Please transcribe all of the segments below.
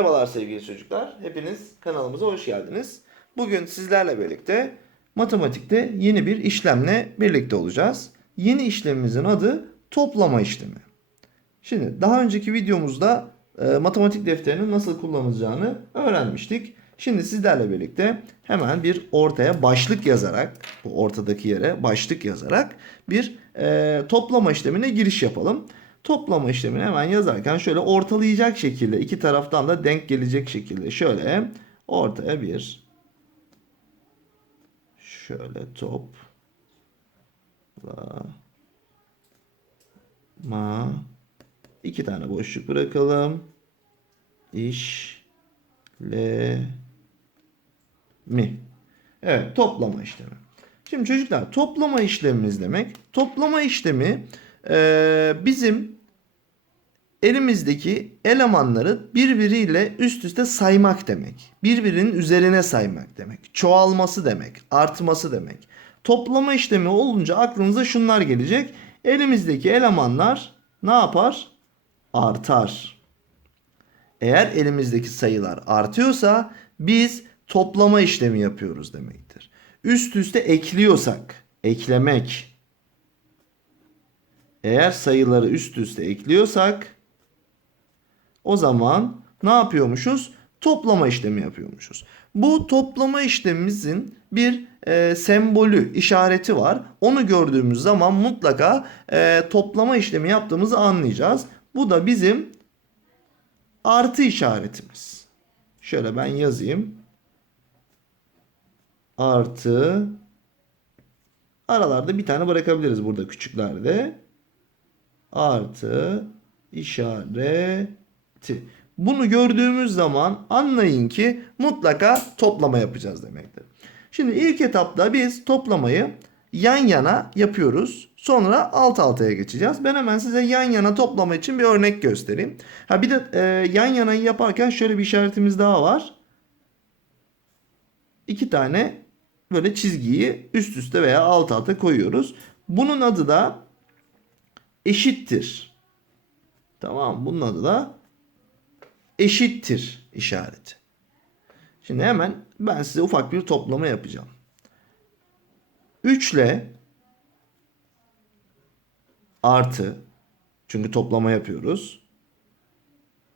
Merhabalar sevgili çocuklar. Hepiniz kanalımıza hoş geldiniz. Bugün sizlerle birlikte matematikte yeni bir işlemle birlikte olacağız. Yeni işlemimizin adı toplama işlemi. Şimdi daha önceki videomuzda e, matematik defterinin nasıl kullanılacağını öğrenmiştik. Şimdi sizlerle birlikte hemen bir ortaya başlık yazarak, bu ortadaki yere başlık yazarak bir e, toplama işlemine giriş yapalım. Toplama işlemini hemen yazarken şöyle ortalayacak şekilde iki taraftan da denk gelecek şekilde şöyle ortaya bir şöyle top ma iki tane boşluk bırakalım. İş le mi. Evet toplama işlemi. Şimdi çocuklar toplama işlemimiz demek. Toplama işlemi e, bizim elimizdeki elemanları birbiriyle üst üste saymak demek. Birbirinin üzerine saymak demek. Çoğalması demek. Artması demek. Toplama işlemi olunca aklınıza şunlar gelecek. Elimizdeki elemanlar ne yapar? Artar. Eğer elimizdeki sayılar artıyorsa biz toplama işlemi yapıyoruz demektir. Üst üste ekliyorsak, eklemek. Eğer sayıları üst üste ekliyorsak o zaman ne yapıyormuşuz? Toplama işlemi yapıyormuşuz. Bu toplama işlemimizin bir e, sembolü, işareti var. Onu gördüğümüz zaman mutlaka e, toplama işlemi yaptığımızı anlayacağız. Bu da bizim artı işaretimiz. Şöyle ben yazayım. Artı aralarda bir tane bırakabiliriz burada küçüklerde. Artı işareti. Bunu gördüğümüz zaman anlayın ki mutlaka toplama yapacağız demektir. Şimdi ilk etapta biz toplamayı yan yana yapıyoruz. Sonra alt altaya geçeceğiz. Ben hemen size yan yana toplama için bir örnek göstereyim. Ha bir de e, yan yanayı yaparken şöyle bir işaretimiz daha var. İki tane böyle çizgiyi üst üste veya alt alta koyuyoruz. Bunun adı da eşittir. Tamam bunun adı da eşittir işareti. Şimdi hemen ben size ufak bir toplama yapacağım. 3 ile artı çünkü toplama yapıyoruz.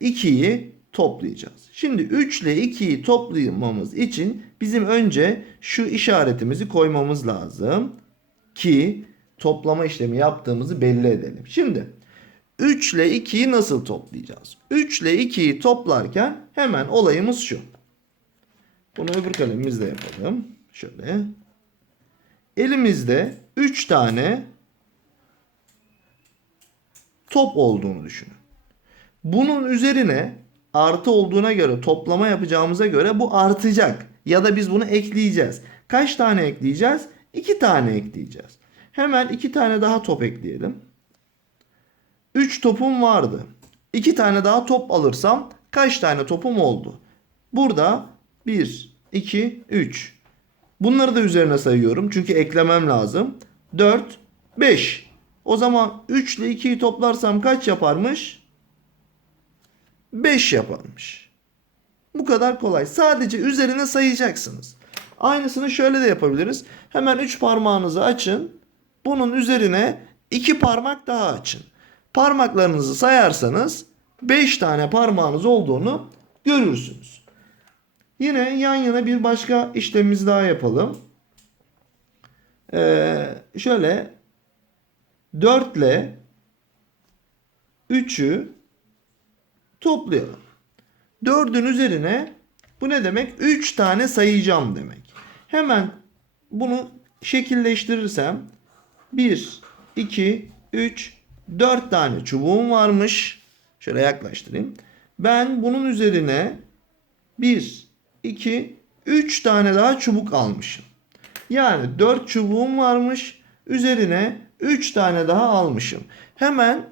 2'yi toplayacağız. Şimdi 3 ile 2'yi toplamamız için bizim önce şu işaretimizi koymamız lazım ki toplama işlemi yaptığımızı belli edelim. Şimdi 3 ile 2'yi nasıl toplayacağız? 3 ile 2'yi toplarken hemen olayımız şu. Bunu öbür kalemimizle yapalım. Şöyle. Elimizde 3 tane top olduğunu düşünün. Bunun üzerine artı olduğuna göre toplama yapacağımıza göre bu artacak. Ya da biz bunu ekleyeceğiz. Kaç tane ekleyeceğiz? 2 tane ekleyeceğiz. Hemen 2 tane daha top ekleyelim. 3 topum vardı. 2 tane daha top alırsam kaç tane topum oldu? Burada 1, 2, 3. Bunları da üzerine sayıyorum. Çünkü eklemem lazım. 4, 5. O zaman 3 ile 2'yi toplarsam kaç yaparmış? 5 yaparmış. Bu kadar kolay. Sadece üzerine sayacaksınız. Aynısını şöyle de yapabiliriz. Hemen 3 parmağınızı açın. Bunun üzerine 2 parmak daha açın. Parmaklarınızı sayarsanız 5 tane parmağınız olduğunu görürsünüz. Yine yan yana bir başka işlemimiz daha yapalım. Ee, şöyle 4 ile 3'ü toplayalım. 4'ün üzerine bu ne demek? 3 tane sayacağım demek. Hemen bunu şekilleştirirsem 1, 2, 3, 4 tane çubuğum varmış. Şöyle yaklaştırayım. Ben bunun üzerine 1, 2, 3 tane daha çubuk almışım. Yani 4 çubuğum varmış. Üzerine 3 tane daha almışım. Hemen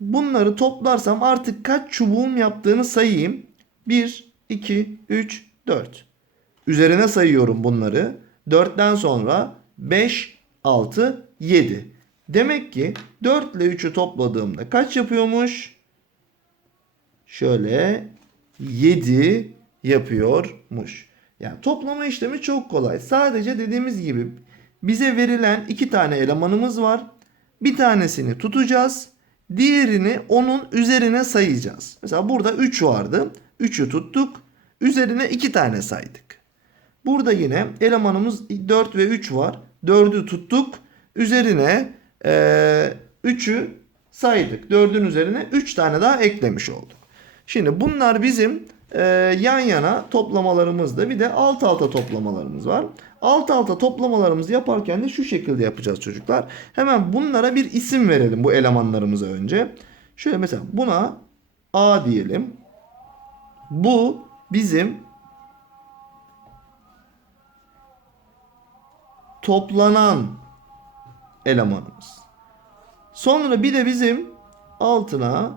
bunları toplarsam artık kaç çubuğum yaptığını sayayım. 1, 2, 3, 4. Üzerine sayıyorum bunları. 4'ten sonra 5, 6, 7. Demek ki 4 ile 3'ü topladığımda kaç yapıyormuş? Şöyle 7 yapıyormuş. Yani toplama işlemi çok kolay. Sadece dediğimiz gibi bize verilen iki tane elemanımız var. Bir tanesini tutacağız. Diğerini onun üzerine sayacağız. Mesela burada 3 vardı. 3'ü tuttuk. Üzerine 2 tane saydık. Burada yine elemanımız 4 ve 3 var. 4'ü tuttuk. Üzerine 3'ü saydık. 4'ün üzerine 3 tane daha eklemiş olduk. Şimdi bunlar bizim e, yan yana toplamalarımızda bir de alt alta toplamalarımız var. Alt alta toplamalarımızı yaparken de şu şekilde yapacağız çocuklar. Hemen bunlara bir isim verelim bu elemanlarımıza önce. Şöyle mesela buna A diyelim. Bu bizim toplanan elemanımız. Sonra bir de bizim altına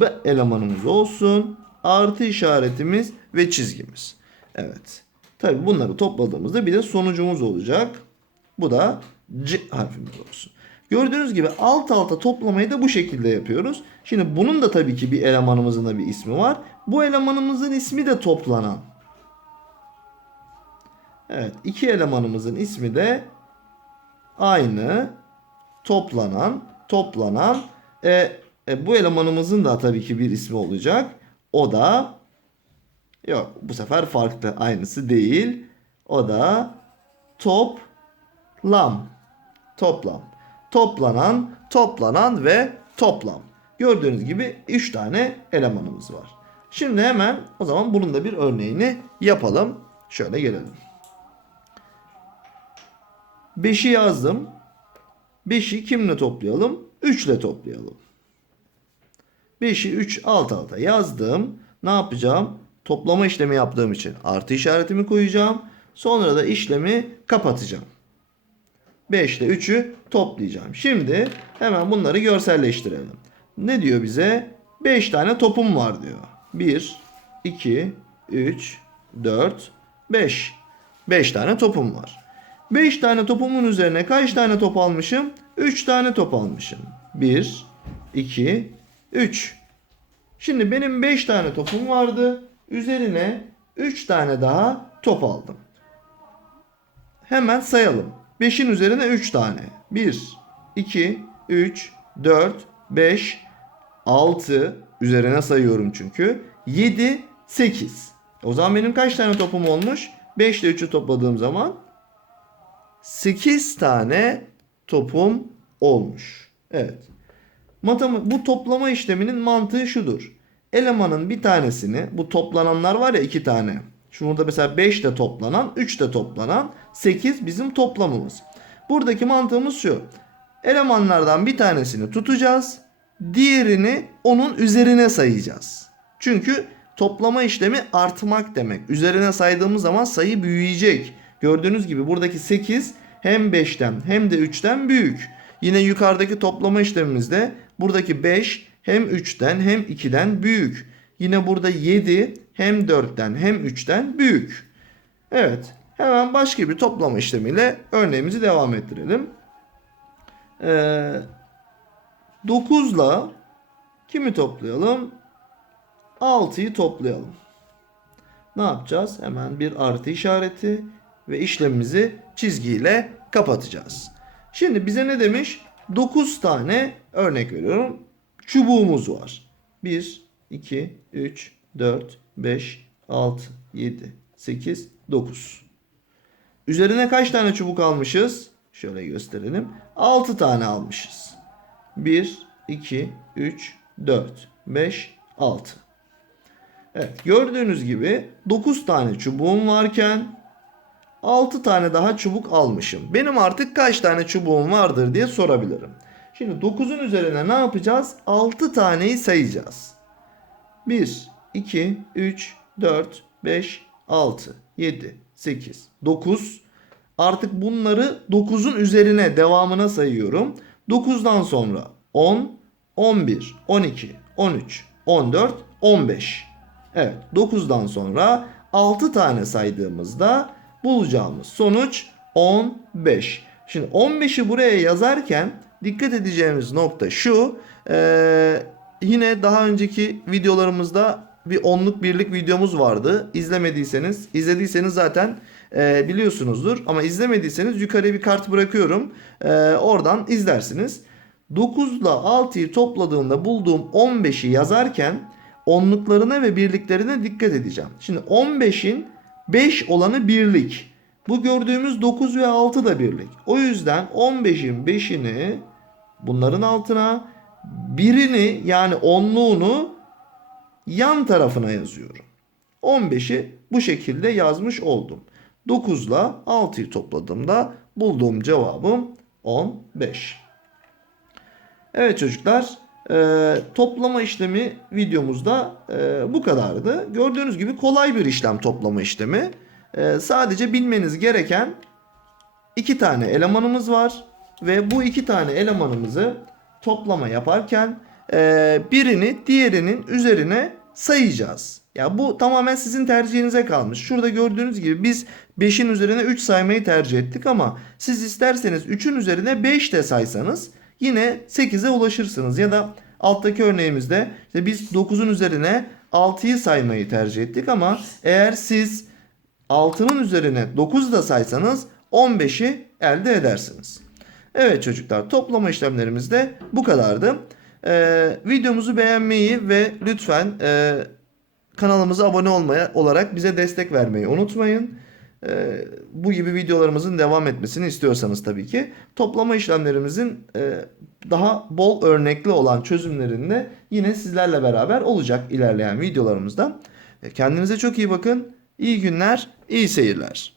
B elemanımız olsun. Artı işaretimiz ve çizgimiz. Evet. Tabi bunları topladığımızda bir de sonucumuz olacak. Bu da C harfimiz olsun. Gördüğünüz gibi alt alta toplamayı da bu şekilde yapıyoruz. Şimdi bunun da tabii ki bir elemanımızın da bir ismi var. Bu elemanımızın ismi de toplanan. Evet iki elemanımızın ismi de aynı toplanan toplanan e, e, bu elemanımızın da tabii ki bir ismi olacak. O da yok bu sefer farklı aynısı değil. O da toplam. Toplam. Toplanan, toplanan ve toplam. Gördüğünüz gibi 3 tane elemanımız var. Şimdi hemen o zaman bunun da bir örneğini yapalım. Şöyle gelelim. 5'i yazdım. 5'i kimle toplayalım? 3 ile toplayalım. 5'i 3 alt alta yazdım. Ne yapacağım? Toplama işlemi yaptığım için artı işaretimi koyacağım. Sonra da işlemi kapatacağım. 5 ile 3'ü toplayacağım. Şimdi hemen bunları görselleştirelim. Ne diyor bize? 5 tane topum var diyor. 1, 2, 3, 4, 5. 5 tane topum var. 5 tane topumun üzerine kaç tane top almışım? 3 tane top almışım. 1, 2, 3. Şimdi benim 5 tane topum vardı. Üzerine 3 tane daha top aldım. Hemen sayalım. 5'in üzerine 3 tane. 1, 2, 3, 4, 5, 6 üzerine sayıyorum çünkü. 7, 8. O zaman benim kaç tane topum olmuş? 5 ile 3'ü topladığım zaman 8 tane topum olmuş. Evet. Matema bu toplama işleminin mantığı şudur. Elemanın bir tanesini bu toplananlar var ya iki tane. Şu burada mesela 5 de toplanan 3 de toplanan 8 bizim toplamımız. Buradaki mantığımız şu. Elemanlardan bir tanesini tutacağız. Diğerini onun üzerine sayacağız. Çünkü toplama işlemi artmak demek. Üzerine saydığımız zaman sayı büyüyecek. Gördüğünüz gibi buradaki 8 hem 5'ten hem de 3'ten büyük. Yine yukarıdaki toplama işlemimizde buradaki 5 hem 3'ten hem 2'den büyük. Yine burada 7 hem 4'ten hem 3'ten büyük. Evet. Hemen başka bir toplama işlemiyle örneğimizi devam ettirelim. Ee, 9 ile kimi toplayalım? 6'yı toplayalım. Ne yapacağız? Hemen bir artı işareti ve işlemimizi çizgiyle kapatacağız. Şimdi bize ne demiş? 9 tane örnek veriyorum. Çubuğumuz var. 1, 2, 3, 4, 5, 6, 7, 8, 9. Üzerine kaç tane çubuk almışız? Şöyle gösterelim. 6 tane almışız. 1, 2, 3, 4, 5, 6. Evet gördüğünüz gibi 9 tane çubuğum varken 6 tane daha çubuk almışım. Benim artık kaç tane çubuğum vardır diye sorabilirim. Şimdi 9'un üzerine ne yapacağız? 6 taneyi sayacağız. 1, 2, 3, 4, 5, 6, 7, 8, 9. Artık bunları 9'un üzerine devamına sayıyorum. 9'dan sonra 10, 11, 12, 13, 14, 15. Evet 9'dan sonra 6 tane saydığımızda bulacağımız sonuç 15. Şimdi 15'i buraya yazarken dikkat edeceğimiz nokta şu. Ee, yine daha önceki videolarımızda bir onluk birlik videomuz vardı. İzlemediyseniz, izlediyseniz zaten e, biliyorsunuzdur. Ama izlemediyseniz yukarıya bir kart bırakıyorum. E, oradan izlersiniz. 9 ile 6'yı topladığımda bulduğum 15'i yazarken onluklarına ve birliklerine dikkat edeceğim. Şimdi 15'in 5 olanı birlik. Bu gördüğümüz 9 ve 6 da birlik. O yüzden 15'in 5'ini bunların altına birini yani onluğunu yan tarafına yazıyorum. 15'i bu şekilde yazmış oldum. 9 ile 6'yı topladığımda bulduğum cevabım 15. Evet çocuklar e, toplama işlemi videomuzda e, bu kadardı. Gördüğünüz gibi kolay bir işlem toplama işlemi. E, sadece bilmeniz gereken iki tane elemanımız var ve bu iki tane elemanımızı toplama yaparken e, birini diğerinin üzerine sayacağız. Ya bu tamamen sizin tercihinize kalmış. Şurada gördüğünüz gibi biz 5'in üzerine 3 saymayı tercih ettik ama siz isterseniz 3'ün üzerine 5 de saysanız yine 8'e ulaşırsınız. Ya da alttaki örneğimizde işte biz 9'un üzerine 6'yı saymayı tercih ettik ama eğer siz 6'nın üzerine 9 da saysanız 15'i elde edersiniz. Evet çocuklar toplama işlemlerimiz de bu kadardı. Ee, videomuzu beğenmeyi ve lütfen e, kanalımıza abone olmaya olarak bize destek vermeyi unutmayın. Ee, bu gibi videolarımızın devam etmesini istiyorsanız tabii ki toplama işlemlerimizin e, daha bol örnekli olan çözümlerinde yine sizlerle beraber olacak ilerleyen videolarımızda. E, Kendinize çok iyi bakın. İyi günler, iyi seyirler.